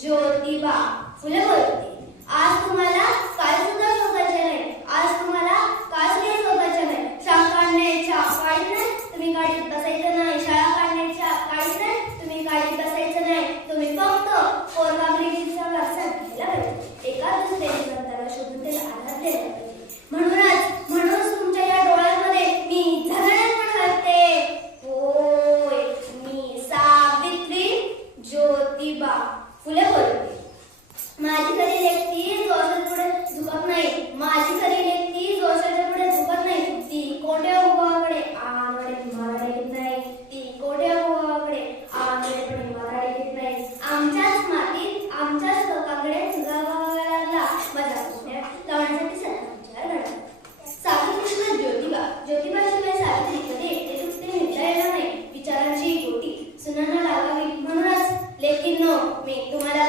ज्योतिबा फुले बोलते आज तुम्हाला काय सुद्धा शोधायचे नाही. आज तुम्हाला काय सुद्धा शोधायचे नाही. शांकांडण्याच्या काढी नाही. तुम्ही काढीत बसायचं नाही. Tú, la